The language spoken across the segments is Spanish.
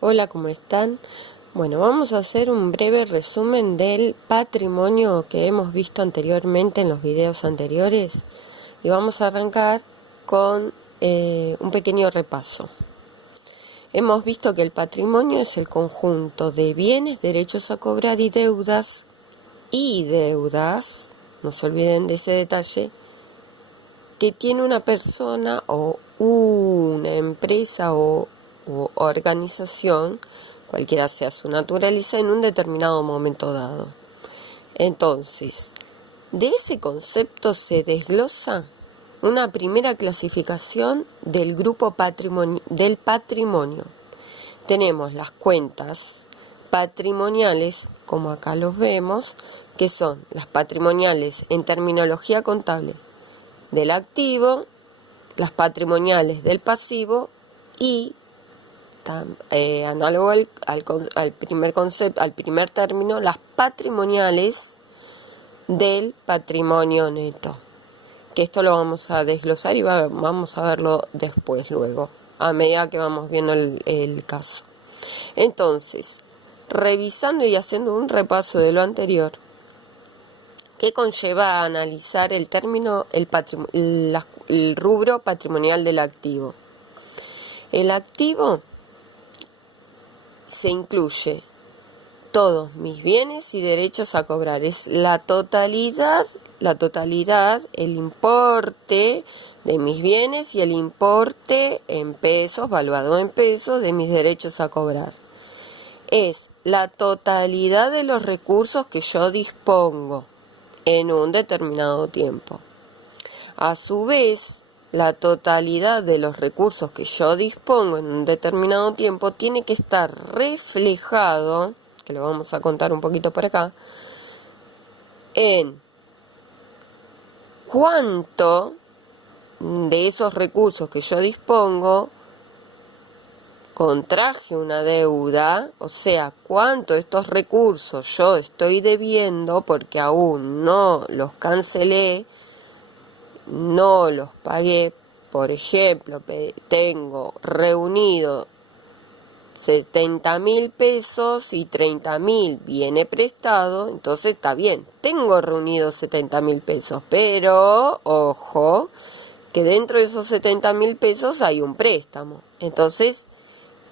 Hola, ¿cómo están? Bueno, vamos a hacer un breve resumen del patrimonio que hemos visto anteriormente en los videos anteriores y vamos a arrancar con un pequeño repaso. Hemos visto que el patrimonio es el conjunto de bienes, derechos a cobrar y deudas, no se olviden de ese detalle, que tiene una persona o una empresa o organización, cualquiera sea su naturaleza, en un determinado momento dado. Entonces, de ese concepto se desglosa una primera clasificación del grupo del patrimonio. Tenemos las cuentas patrimoniales, como acá los vemos, que son las patrimoniales en terminología contable del activo, las patrimoniales del pasivo y análogo al primer concepto, al primer término, las patrimoniales del patrimonio neto. Que esto lo vamos a desglosar y vamos a verlo después, luego, a medida que vamos viendo el caso. Entonces, revisando y haciendo un repaso de lo anterior, ¿qué conlleva a analizar el término, el rubro patrimonial del activo? El activo se incluye todos mis bienes y derechos a cobrar. Es la totalidad, el importe de mis bienes y el importe en pesos, valuado en pesos, de mis derechos a cobrar. Es la totalidad de los recursos que yo dispongo en un determinado tiempo. A su vez, la totalidad de los recursos que yo dispongo en un determinado tiempo tiene que estar reflejado, que lo vamos a contar un poquito por acá, en cuánto de esos recursos que yo dispongo contraje una deuda, o sea, cuánto de estos recursos yo estoy debiendo porque aún no los cancelé, no los pagué. Por ejemplo, tengo reunido 70.000 pesos y 30.000 viene prestado, entonces está bien, tengo reunido 70.000 pesos, pero ojo, que dentro de esos 70.000 pesos hay un préstamo. Entonces,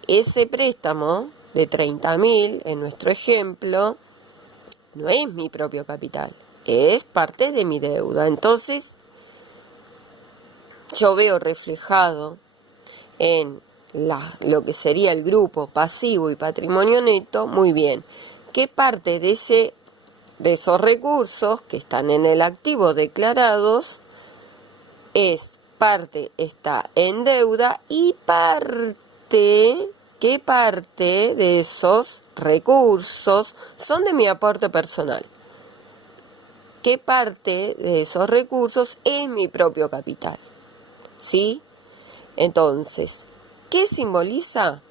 ese préstamo de 30.000, en nuestro ejemplo, no es mi propio capital, es parte de mi deuda. Entonces, yo veo reflejado en lo que sería el grupo pasivo y patrimonio neto, muy bien, ¿qué parte de esos recursos que están en el activo declarados está en deuda y qué parte de esos recursos son de mi aporte personal? ¿Qué parte de esos recursos es mi propio capital? ¿Sí? Entonces, ¿qué simboliza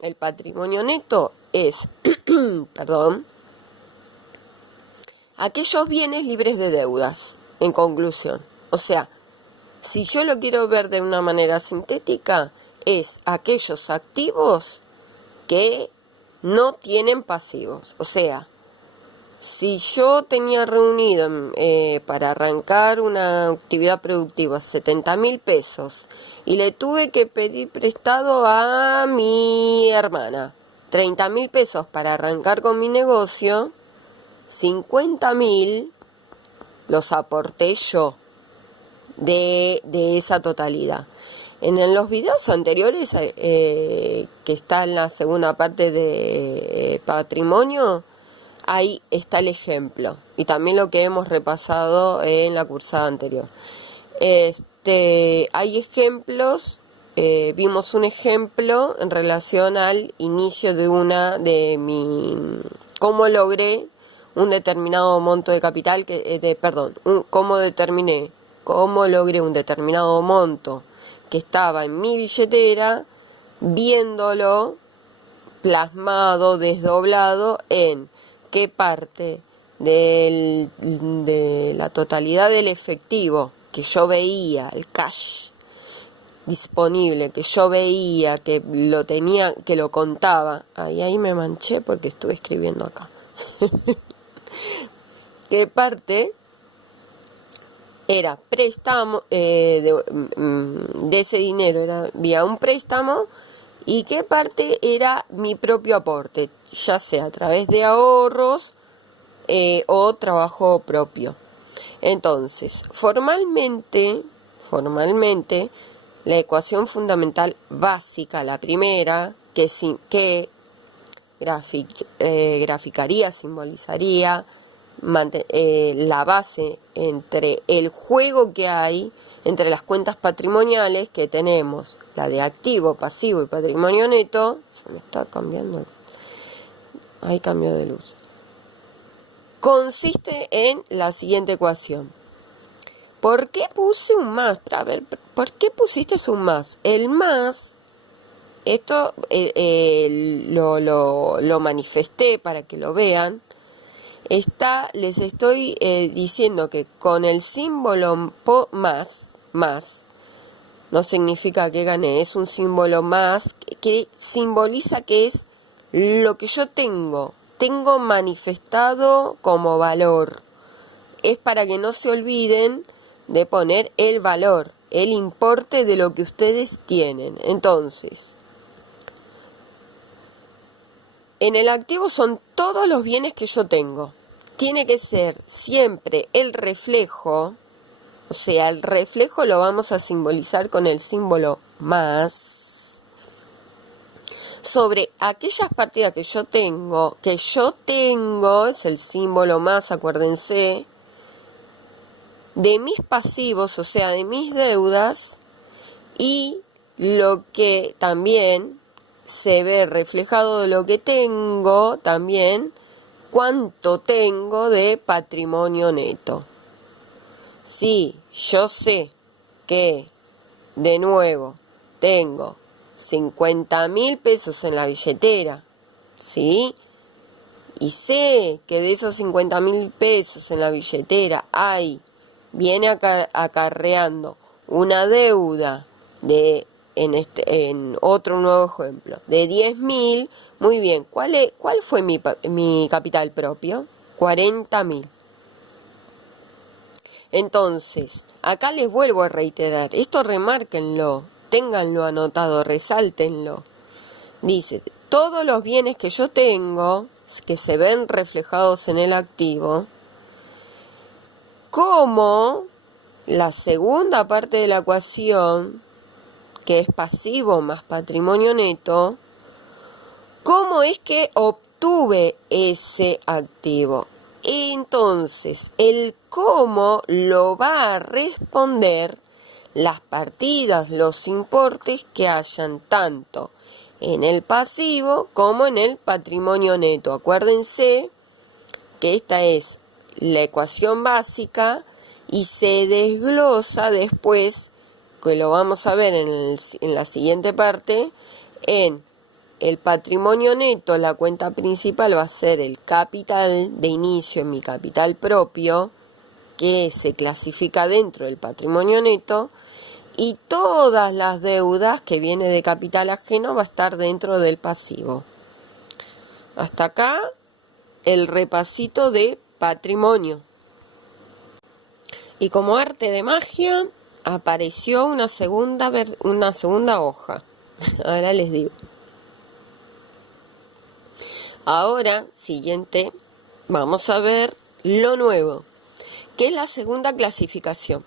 el patrimonio neto? Es, perdón, aquellos bienes libres de deudas, en conclusión. O sea, si yo lo quiero ver de una manera sintética, es aquellos activos que no tienen pasivos. O sea, si yo tenía reunido para arrancar una actividad productiva 70.000 pesos y le tuve que pedir prestado a mi hermana 30.000 pesos para arrancar con mi negocio, 50.000 los aporté yo de esa totalidad. En los videos anteriores, que está en la segunda parte de patrimonio, ahí está el ejemplo y también lo que hemos repasado en la cursada anterior. Hay ejemplos, vimos un ejemplo en relación al inicio cómo logré un determinado monto de capital, cómo logré un determinado monto que estaba en mi billetera, viéndolo plasmado, desdoblado en qué parte de la totalidad del efectivo que yo veía, el cash, disponible, que yo veía, que lo tenía, que lo contaba. Ahí me manché porque estuve escribiendo acá. ¿Qué parte era préstamo, de ese dinero era vía un préstamo, y qué parte era mi propio aporte, ya sea a través de ahorros o trabajo propio? Entonces, formalmente, la ecuación fundamental básica, la primera, que graficaría, simbolizaría la base entre el juego que hay entre las cuentas patrimoniales que tenemos, la de activo, pasivo y patrimonio neto. Se me está cambiando, hay cambio de luz. Consiste en la siguiente ecuación. ¿Por qué puse un más? A ver, ¿por qué pusiste un más? El más, esto lo manifesté para que lo vean. Les estoy diciendo que con el símbolo más, no significa que gané, es un símbolo más que simboliza que es lo que yo tengo manifestado como valor. Es para que no se olviden de poner el valor, el importe de lo que ustedes tienen. Entonces, en el activo son todos los bienes que yo tengo. Tiene que ser siempre el reflejo, o sea, el reflejo lo vamos a simbolizar con el símbolo más, sobre aquellas partidas que yo tengo, es el símbolo más, acuérdense, de mis pasivos, o sea, de mis deudas, y lo que también se ve reflejado de lo que tengo, también cuánto tengo de patrimonio neto. Sí, yo sé que, de nuevo, tengo 50.000 pesos en la billetera, ¿sí? Y sé que de esos 50.000 pesos en la billetera viene acarreando una deuda en otro nuevo ejemplo, de 10.000, muy bien, ¿cuál fue mi capital propio? 40.000. Entonces, acá les vuelvo a reiterar, esto remárquenlo, ténganlo anotado, resáltenlo. Dice, todos los bienes que yo tengo, que se ven reflejados en el activo, como la segunda parte de la ecuación, que es pasivo más patrimonio neto, ¿cómo es que obtuve ese activo? Entonces, el cómo lo va a responder las partidas, los importes que hayan tanto en el pasivo como en el patrimonio neto. Acuérdense que esta es la ecuación básica y se desglosa después, que lo vamos a ver en la siguiente parte, en el patrimonio neto. La cuenta principal va a ser el capital de inicio en mi capital propio, que se clasifica dentro del patrimonio neto, y todas las deudas que viene de capital ajeno va a estar dentro del pasivo. Hasta acá el repasito de patrimonio. Y como arte de magia apareció una segunda hoja. Ahora les digo. Ahora, siguiente, vamos a ver lo nuevo, que es la segunda clasificación.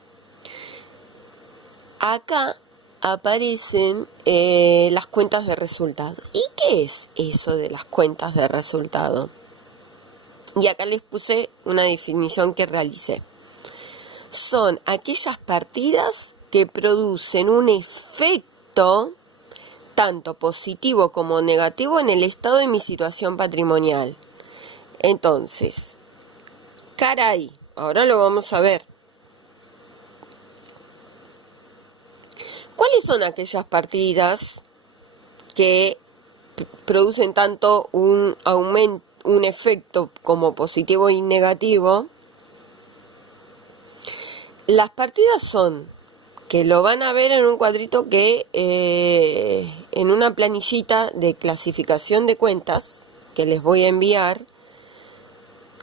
Acá aparecen las cuentas de resultado. ¿Y qué es eso de las cuentas de resultado? Y acá les puse una definición que realicé. Son aquellas partidas que producen un efecto tanto positivo como negativo en el estado de mi situación patrimonial. Entonces, caray, ahora lo vamos a ver. ¿Cuáles son aquellas partidas que producen tanto un aumento, un efecto como positivo y negativo? Las partidas son que lo van a ver en un cuadrito que, en una planillita de clasificación de cuentas que les voy a enviar,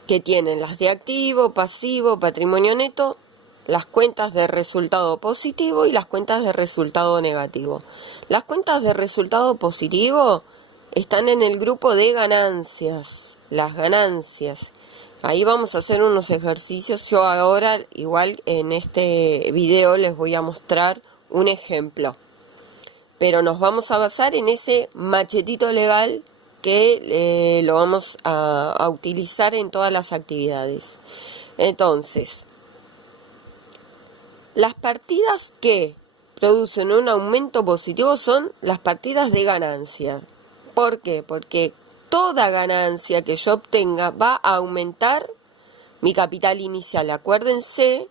que tienen las de activo, pasivo, patrimonio neto, las cuentas de resultado positivo y las cuentas de resultado negativo. Las cuentas de resultado positivo están en el grupo de ganancias, las ganancias. Ahí vamos a hacer unos ejercicios. Yo ahora, igual en este video, les voy a mostrar un ejemplo. Pero nos vamos a basar en ese machetito legal que lo vamos a utilizar en todas las actividades. Entonces, las partidas que producen un aumento positivo son las partidas de ganancia. ¿Por qué? Porque toda ganancia que yo obtenga va a aumentar mi capital inicial. Acuérdense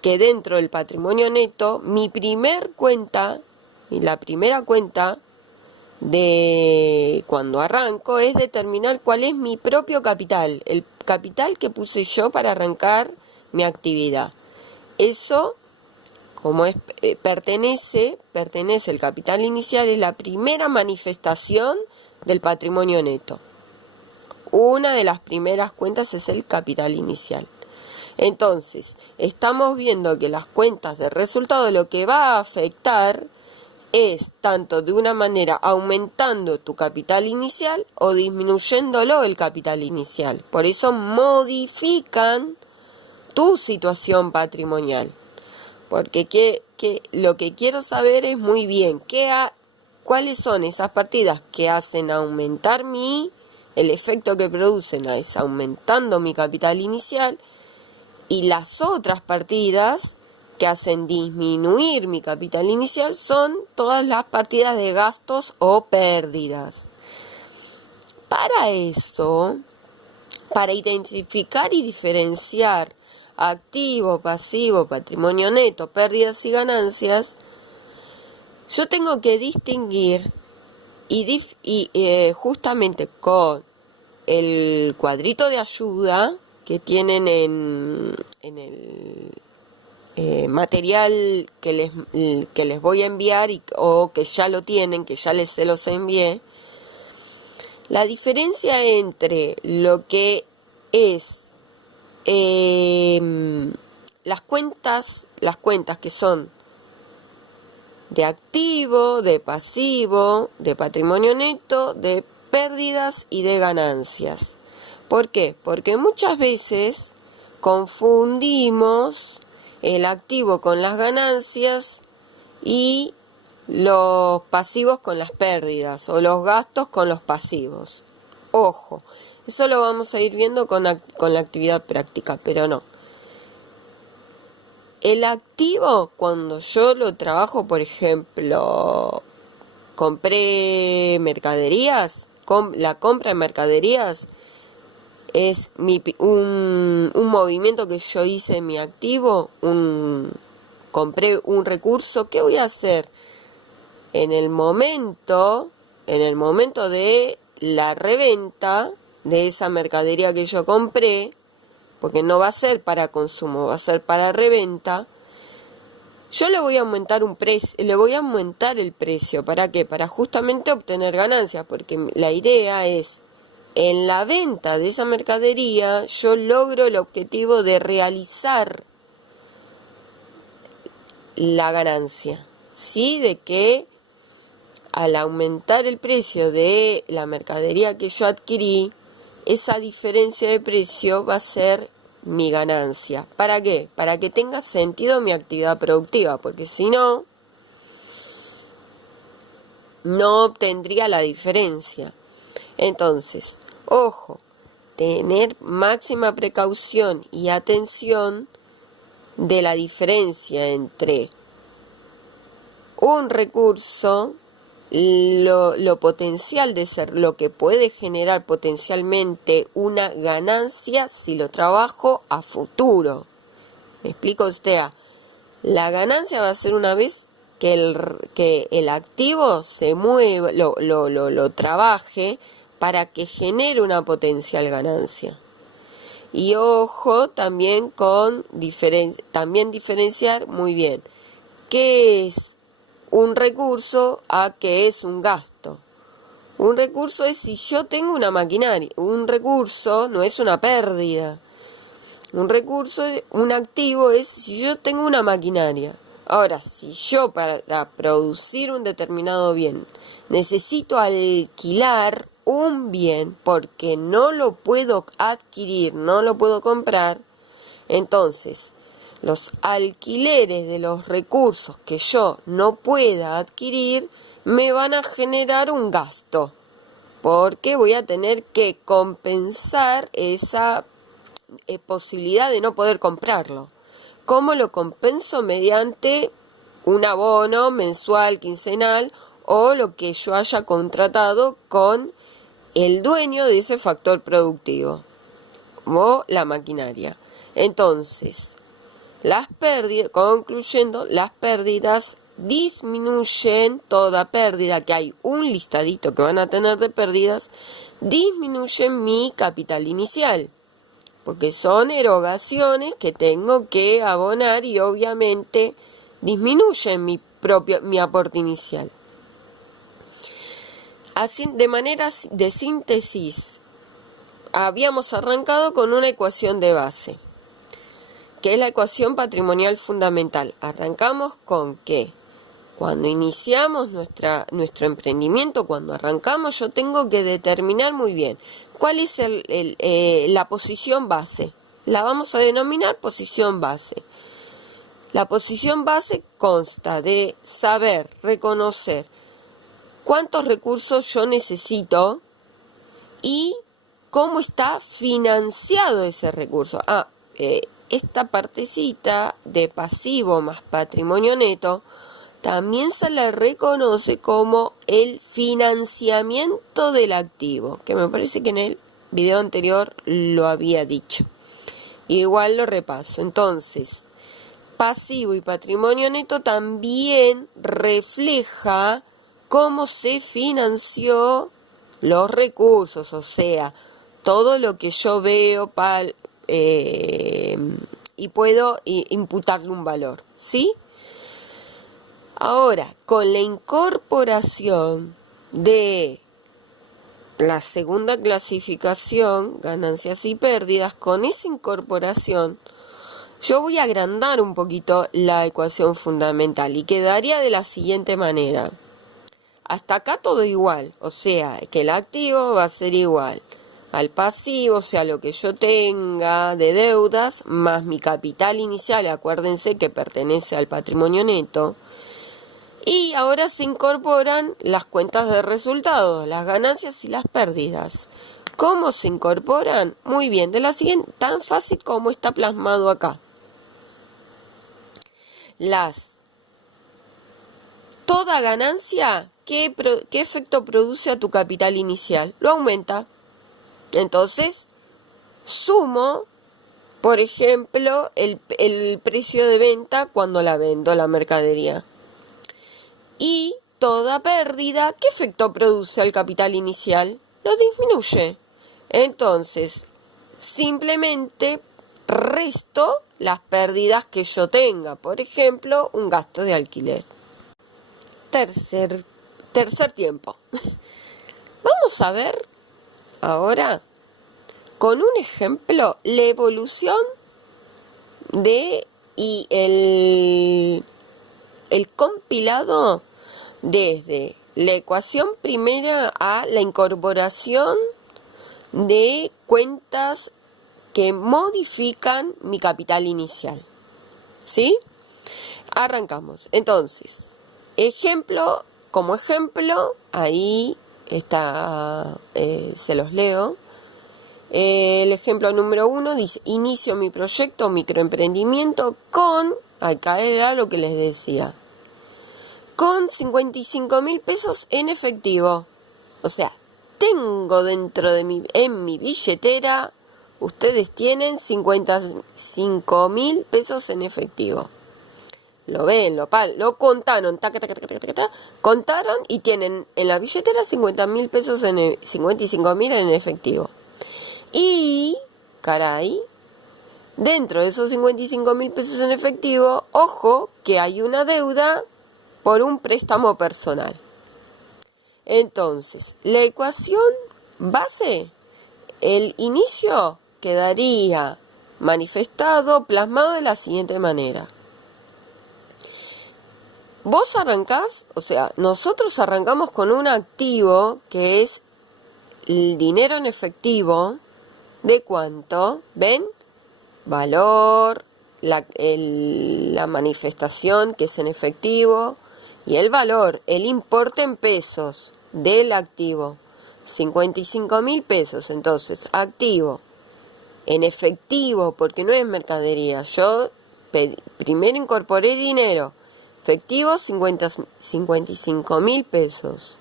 que dentro del patrimonio neto, mi primer cuenta, y la primera cuenta de cuando arranco, es determinar cuál es mi propio capital, el capital que puse yo para arrancar mi actividad. Eso, como es, pertenece el capital inicial, es la primera manifestación del patrimonio neto. Una de las primeras cuentas es el capital inicial. Entonces, estamos viendo que las cuentas de resultado lo que va a afectar es tanto de una manera aumentando tu capital inicial o disminuyéndolo el capital inicial. Por eso modifican tu situación patrimonial. Porque lo que quiero saber es muy bien cuáles son esas partidas que hacen aumentar el efecto que producen es aumentando mi capital inicial, y las otras partidas que hacen disminuir mi capital inicial son todas las partidas de gastos o pérdidas. Para eso, para identificar y diferenciar activo, pasivo, patrimonio neto, pérdidas y ganancias, yo tengo que distinguir y justamente con el cuadrito de ayuda que tienen en el material que les voy a enviar o que ya lo tienen, que ya se los envié, la diferencia entre lo que es las cuentas que son de activo, de pasivo, de patrimonio neto, de pérdidas y de ganancias. ¿Por qué? Porque muchas veces confundimos el activo con las ganancias y los pasivos con las pérdidas o los gastos con los pasivos. Ojo, eso lo vamos a ir viendo con la actividad práctica, pero no. El activo, cuando yo lo trabajo, por ejemplo, compré mercaderías, la compra de mercaderías es un movimiento que yo hice en mi activo, compré un recurso. ¿Qué voy a hacer? En el momento de la reventa de esa mercadería que yo compré, porque no va a ser para consumo, va a ser para reventa, yo le voy a aumentar el precio. ¿Para qué? Para justamente obtener ganancias, porque la idea es, en la venta de esa mercadería, yo logro el objetivo de realizar la ganancia, ¿sí? De que al aumentar el precio de la mercadería que yo adquirí, esa diferencia de precio va a ser mi ganancia. ¿Para qué? Para que tenga sentido mi actividad productiva, porque si no, no obtendría la diferencia. Entonces, ojo, tener máxima precaución y atención de la diferencia entre un recurso, lo potencial de ser, lo que puede generar potencialmente una ganancia si lo trabajo a futuro. ¿Me explico? Usted, la ganancia va a ser una vez que el activo se mueva, lo trabaje para que genere una potencial ganancia. Y ojo también diferenciar muy bien qué es un recurso a qué es un gasto. Un recurso es si yo tengo una maquinaria. Un recurso no es una pérdida. Un recurso, un activo es si yo tengo una maquinaria. Ahora, si yo para producir un determinado bien necesito alquilar un bien porque no lo puedo adquirir, no lo puedo comprar, entonces los alquileres de los recursos que yo no pueda adquirir me van a generar un gasto, porque voy a tener que compensar esa posibilidad de no poder comprarlo. ¿Cómo lo compenso? Mediante un abono mensual, quincenal o lo que yo haya contratado con el dueño de ese factor productivo o la maquinaria. Entonces, las pérdidas, concluyendo, las pérdidas disminuyen toda pérdida, que hay un listadito que van a tener de pérdidas, disminuyen mi capital inicial, porque son erogaciones que tengo que abonar y obviamente disminuyen mi aporte inicial. Así, de manera de síntesis, habíamos arrancado con una ecuación de base, que es la ecuación patrimonial fundamental. Arrancamos con que cuando iniciamos nuestro emprendimiento, cuando arrancamos, yo tengo que determinar muy bien cuál es la posición base. La vamos a denominar posición base. La posición base consta de saber, reconocer cuántos recursos yo necesito y cómo está financiado ese recurso. Esta partecita de pasivo más patrimonio neto también se le reconoce como el financiamiento del activo, que me parece que en el video anterior lo había dicho. Igual lo repaso. Entonces, pasivo y patrimonio neto también refleja cómo se financió los recursos, o sea, todo lo que yo veo y puedo imputarle un valor, ¿sí? Ahora, con la incorporación de la segunda clasificación, ganancias y pérdidas, con esa incorporación, yo voy a agrandar un poquito la ecuación fundamental y quedaría de la siguiente manera. Hasta acá todo igual, o sea, que el activo va a ser igual al pasivo, o sea, lo que yo tenga de deudas, más mi capital inicial, acuérdense que pertenece al patrimonio neto. Y ahora se incorporan las cuentas de resultados, las ganancias y las pérdidas. ¿Cómo se incorporan? Muy bien, de la siguiente, tan fácil como está plasmado acá. Toda ganancia, ¿qué efecto produce a tu capital inicial? Lo aumenta. Entonces, sumo, por ejemplo, el precio de venta cuando la vendo la mercadería. Y toda pérdida, ¿qué efecto produce al capital inicial? Lo disminuye. Entonces, simplemente resto las pérdidas que yo tenga. Por ejemplo, un gasto de alquiler. Tercer tiempo. Vamos a ver ahora, con un ejemplo, la evolución y el compilado desde la ecuación primera a la incorporación de cuentas que modifican mi capital inicial. ¿Sí? Arrancamos. Entonces, como ejemplo, ahí está, se los leo. El ejemplo número 1 dice: inicio mi proyecto o microemprendimiento acá era lo que les decía, con 55.000 pesos en efectivo. O sea, tengo en mi billetera, ustedes tienen 55.000 pesos en efectivo. Lo ven, lo contaron, contaron y tienen en la billetera 50.000 pesos 55.000 en efectivo. Y, caray, Dentro de esos 55.000 pesos en efectivo, ojo que hay una deuda por un préstamo personal. Entonces, la ecuación base, el inicio quedaría manifestado, plasmado de la siguiente manera. Vos arrancás, o sea, nosotros arrancamos con un activo que es el dinero en efectivo. ¿De cuánto? ¿Ven? Valor, la manifestación que es en efectivo y el valor, el importe en pesos del activo. 55.000 pesos, entonces, activo en efectivo, porque no es mercadería. Yo primero incorporé dinero. Efectivo 55.000 pesos.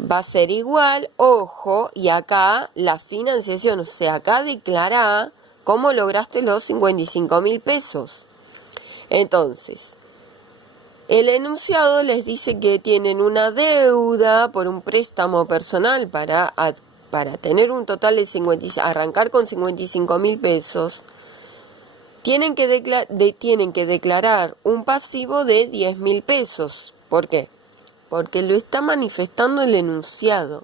Va a ser igual, ojo, y acá la financiación, o sea, acá declará cómo lograste los 55.000 pesos. Entonces, el enunciado les dice que tienen una deuda por un préstamo personal para tener un total de arrancar con 55.000 pesos. Tienen que declarar un pasivo de 10.000 pesos. ¿Por qué? Porque lo está manifestando el enunciado.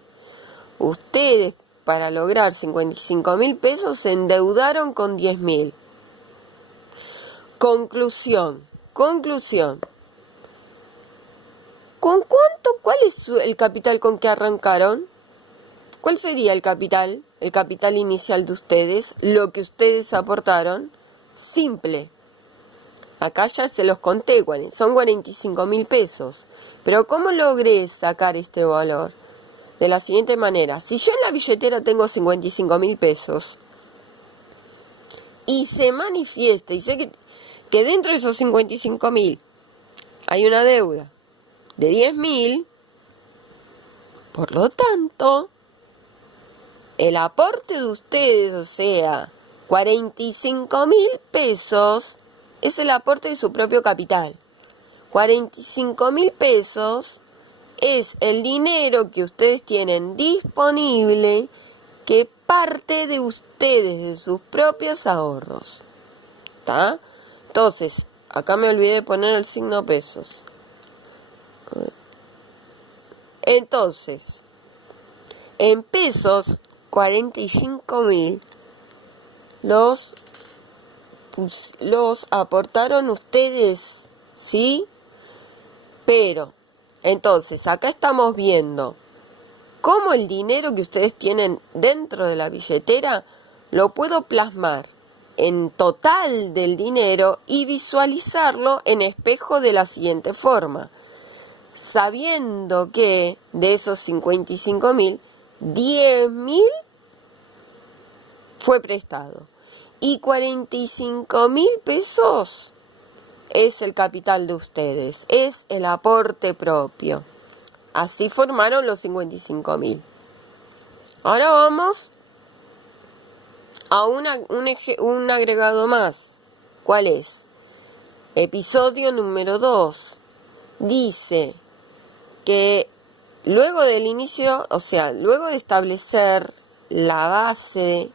Ustedes, para lograr 55.000 pesos, se endeudaron con 10.000. Conclusión. ¿Con cuánto? ¿Cuál es el capital con que arrancaron? ¿Cuál sería el capital? El capital inicial de ustedes, lo que ustedes aportaron. Simple. Acá ya se los conté, son 45.000 pesos. Pero ¿cómo logré sacar este valor? De la siguiente manera. Si yo en la billetera tengo 55.000 pesos y se manifiesta y sé que dentro de esos 55.000 hay una deuda de 10.000, por lo tanto, el aporte de ustedes, o sea, 45.000 pesos, es el aporte de su propio capital. 45.000 pesos es el dinero que ustedes tienen disponible, que parte de ustedes, de sus propios ahorros. ¿Está? Entonces, acá me olvidé de poner el signo pesos. Entonces, en pesos, 45.000 los aportaron ustedes, ¿sí? Pero, entonces, acá estamos viendo cómo el dinero que ustedes tienen dentro de la billetera lo puedo plasmar en total del dinero y visualizarlo en espejo de la siguiente forma. Sabiendo que de esos 55.000, 10.000 fue prestado y 45.000 pesos es el capital de ustedes, es el aporte propio. Así formaron los 55.000. Ahora vamos a un agregado más. ¿Cuál es? Episodio número 2. Dice que luego del inicio, o sea, luego de establecer la base,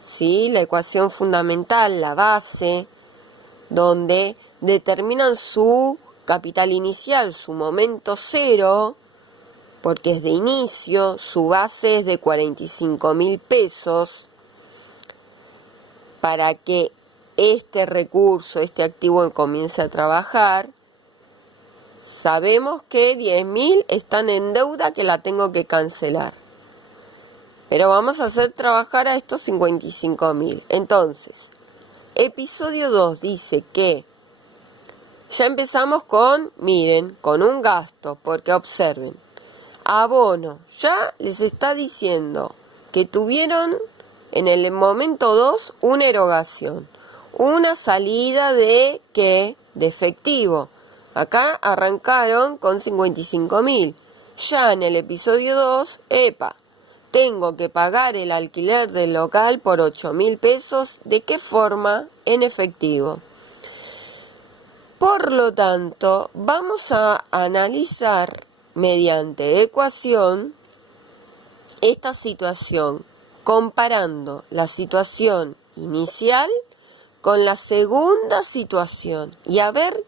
¿sí? La ecuación fundamental, la base, donde determinan su capital inicial, su momento cero, porque es de inicio, su base es de 45.000 pesos, para que este recurso, este activo comience a trabajar. Sabemos que 10.000 están en deuda que la tengo que cancelar. Pero vamos a hacer trabajar a estos 55.000. Entonces, episodio 2 dice que ya empezamos con, miren, con un gasto, porque observen, abono, ya les está diciendo que tuvieron en el momento 2 una erogación, una salida de ¿qué? De efectivo. Acá arrancaron con 55.000. Ya en el episodio 2, tengo que pagar el alquiler del local por 8.000 pesos. ¿De qué forma? En efectivo. Por lo tanto, vamos a analizar mediante ecuación esta situación, comparando la situación inicial con la segunda situación y a ver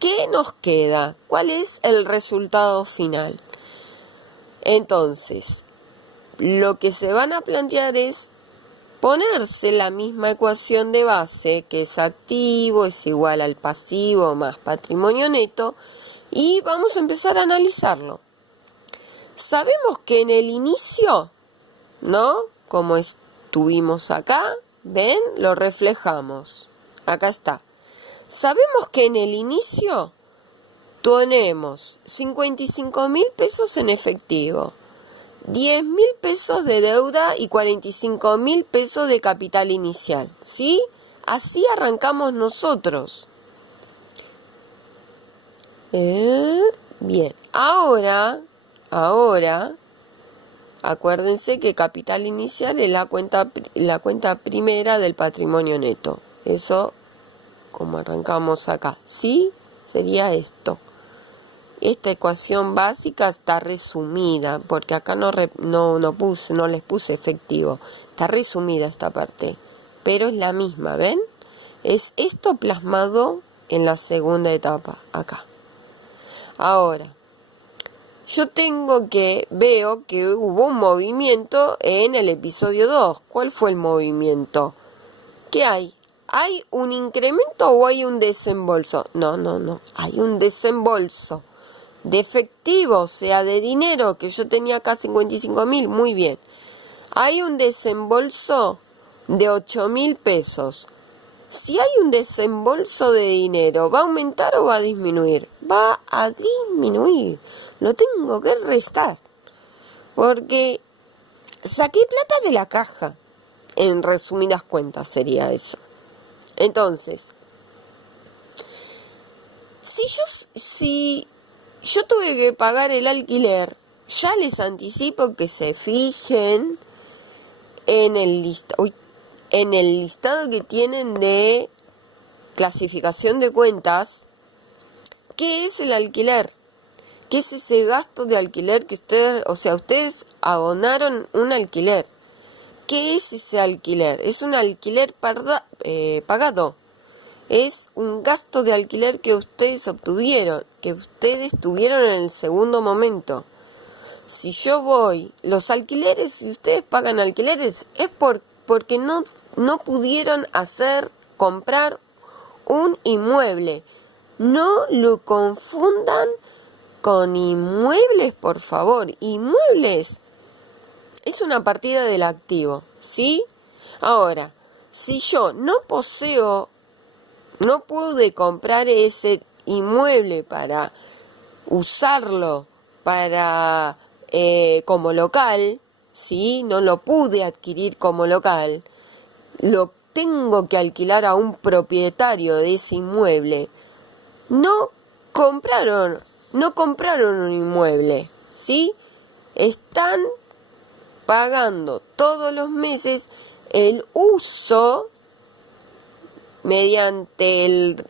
qué nos queda, cuál es el resultado final. Entonces, lo que se van a plantear es ponerse la misma ecuación de base, que es activo es igual al pasivo más patrimonio neto, y vamos a empezar a analizarlo. Sabemos que en el inicio, ¿no? Como estuvimos acá, ¿ven? Lo reflejamos. Acá está. Sabemos que en el inicio tenemos 55.000 pesos en efectivo, 10.000 pesos de deuda y 45.000 pesos de capital inicial, ¿sí? Así arrancamos nosotros. Bien, ahora, acuérdense que capital inicial es la cuenta primera del patrimonio neto. Eso, como arrancamos acá, ¿sí? Sería esto. Esta ecuación básica está resumida, porque acá no les puse efectivo. Está resumida esta parte, pero es la misma, ¿ven? Es esto plasmado en la segunda etapa, acá. Ahora, veo que hubo un movimiento en el episodio 2. ¿Cuál fue el movimiento? ¿Qué hay? ¿Hay un incremento o hay un desembolso? No. Hay un desembolso de efectivo, o sea, de dinero, que yo tenía acá 55.000, muy bien. Hay un desembolso de 8.000 pesos. Si hay un desembolso de dinero, ¿va a aumentar o va a disminuir? Va a disminuir. Lo tengo que restar. Porque saqué plata de la caja. En resumidas cuentas sería eso. Entonces, si yo tuve que pagar el alquiler, ya les anticipo que se fijen en el listado que tienen de clasificación de cuentas. ¿Qué es el alquiler? ¿Qué es ese gasto de alquiler que ustedes abonaron un alquiler? ¿Qué es ese alquiler? Es un alquiler pagado. Es un gasto de alquiler que ustedes obtuvieron, que ustedes tuvieron en el segundo momento. Si yo voy, los alquileres, si ustedes pagan alquileres, es porque no pudieron comprar un inmueble. No lo confundan con inmuebles, por favor. Inmuebles es una partida del activo, ¿sí? Ahora, si yo no pude comprar ese inmueble para usarlo como local, ¿sí? No lo pude adquirir como local, lo tengo que alquilar a un propietario de ese inmueble. No compraron un inmueble, ¿sí? Están pagando todos los meses el uso mediante el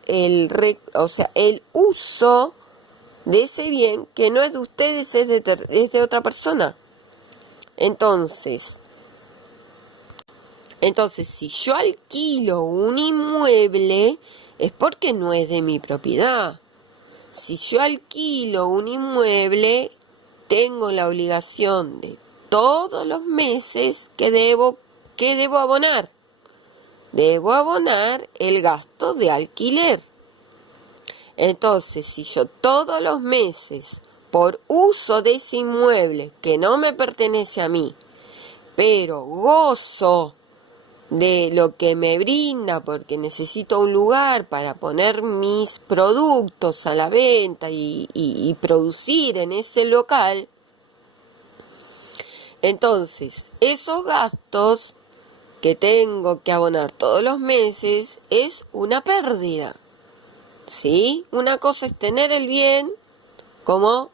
uso de ese bien que no es de ustedes, es de otra persona. Entonces, si yo alquilo un inmueble, es porque no es de mi propiedad. Si yo alquilo un inmueble, tengo la obligación de todos los meses que debo abonar. Debo abonar el gasto de alquiler. Entonces, si yo todos los meses, por uso de ese inmueble que no me pertenece a mí, pero gozo de lo que me brinda porque necesito un lugar para poner mis productos a la venta y producir en ese local, entonces esos gastos que tengo que abonar todos los meses es una pérdida, ¿sí? Una cosa es tener el bien, como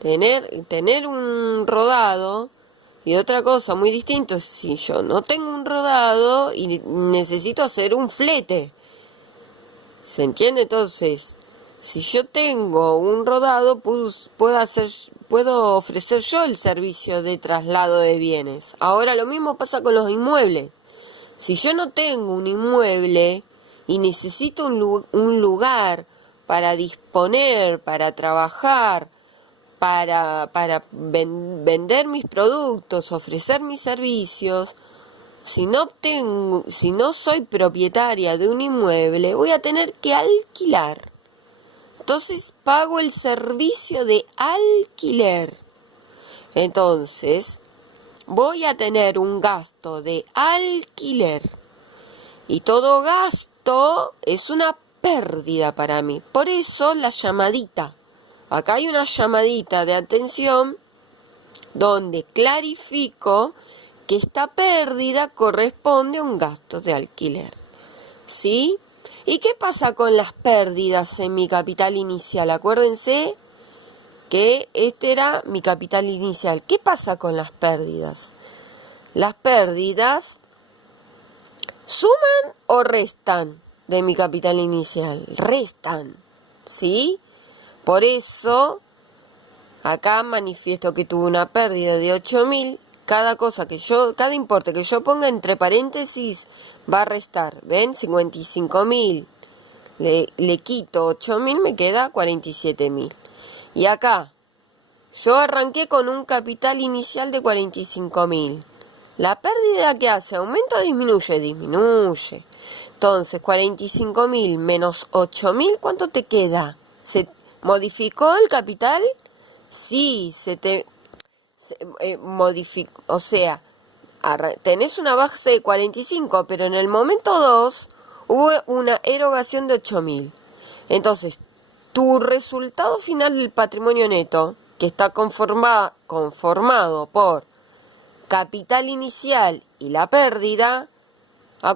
tener un rodado, y otra cosa muy distinta es si yo no tengo un rodado y necesito hacer un flete. ¿Se entiende? Entonces, si yo tengo un rodado, puedo ofrecer yo el servicio de traslado de bienes. Ahora lo mismo pasa con los inmuebles. Si yo no tengo un inmueble, y necesito un lugar para disponer, para trabajar, para vender mis productos, ofrecer mis servicios, si no soy propietaria de un inmueble, voy a tener que alquilar. Entonces pago el servicio de alquiler. Entonces voy a tener un gasto de alquiler. Y todo gasto es una pérdida para mí. Por eso la llamadita. Acá hay una llamadita de atención donde clarifico que esta pérdida corresponde a un gasto de alquiler. ¿Sí? ¿Y qué pasa con las pérdidas en mi capital inicial? Acuérdense que este era mi capital inicial. ¿Qué pasa con las pérdidas? Las pérdidas ¿suman o restan de mi capital inicial? Restan, ¿sí? Por eso, acá manifiesto que tuve una pérdida de 8.000. Cada importe que yo ponga entre paréntesis va a restar. ¿Ven? 55.000. Le quito 8.000, me queda 47.000. Y acá, yo arranqué con un capital inicial de 45.000. ¿La pérdida qué hace? ¿Aumenta o disminuye? Disminuye. Entonces, 45.000 menos 8.000, ¿cuánto te queda? ¿Se modificó el capital? Sí, modificó. O sea, tenés una base de 45, pero en el momento 2 hubo una erogación de 8.000. Entonces, tu resultado final del patrimonio neto, que está conformado por capital inicial y la pérdida,